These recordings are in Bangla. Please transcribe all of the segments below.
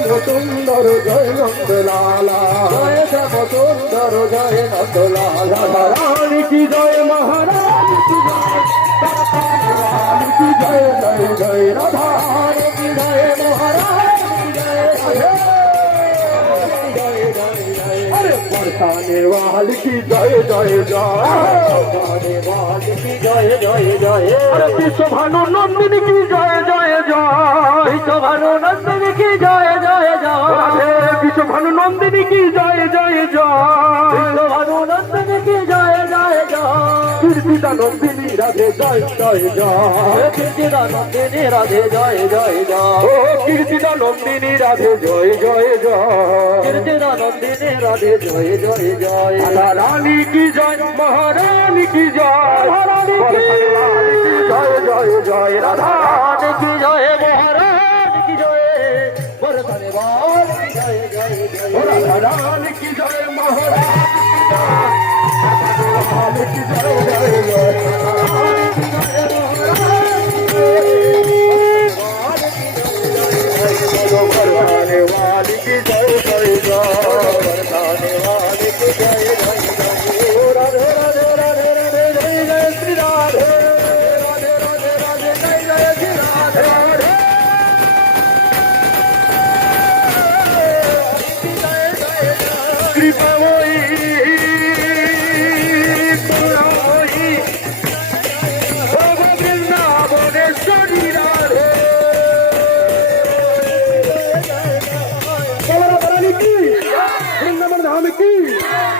শ্যাম সুন্দর জয় নন্দ লালা জয় শ্যাম সুন্দর জয় নন্দ লালা রানী কি জয় মহারানী কি জয় রানী কি জয় জয় জয় রাধা রানী কি জয় মহারানী কি জয় জয় अरे बरसाने वाली की जय जय जय बरसाने वाली की जय जय जय अरे विश्व भानु नंदिनी की जय जय जय विश्व भानु नंदिनी की जय जय जय अरे নন্দিনী কি জয় জয়। জয় নন্দিনী রাধে জয় জয় জয়। নন্দিনী রাধে জয় জয় জয়। নন্দিনী রাধে জয় জয় জয়। নন্দিনী রাধে জয় জয় জয়। রানী কি জয় মহারানী কি জয়? জয় জয় জয় রাধা લાલ કી જય જય જય લાલ કી જય. મહારાજ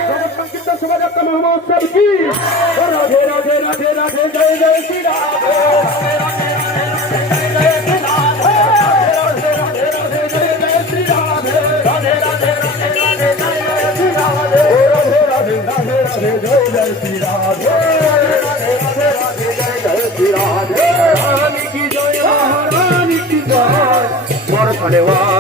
জগৎ শোভাযাত্রা মহোৎসব কি রাধে রাধে রাধে রাধে জয় জয় শ্রী রাধে। রাধে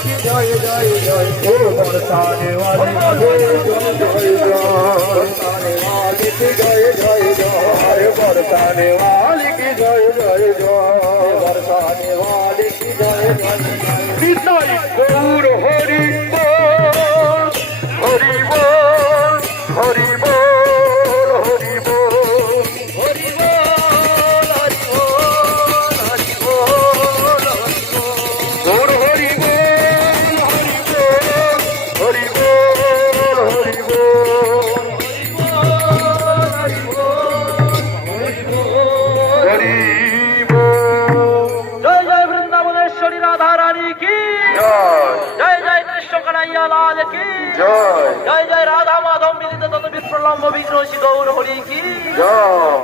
जय जय जय ओ बरसाने वाली जय जय जय बरसाने वाली की जय जय जय बरसाने वाली की जय जय जय बरसाने वाली की जय जय जय কানাইয়া লাল কি জয়। জয় জয় রাধা মাধব মিলিত তত বিপ্রলম্ব বিগ্রহ গৌর হরি কি। জয়।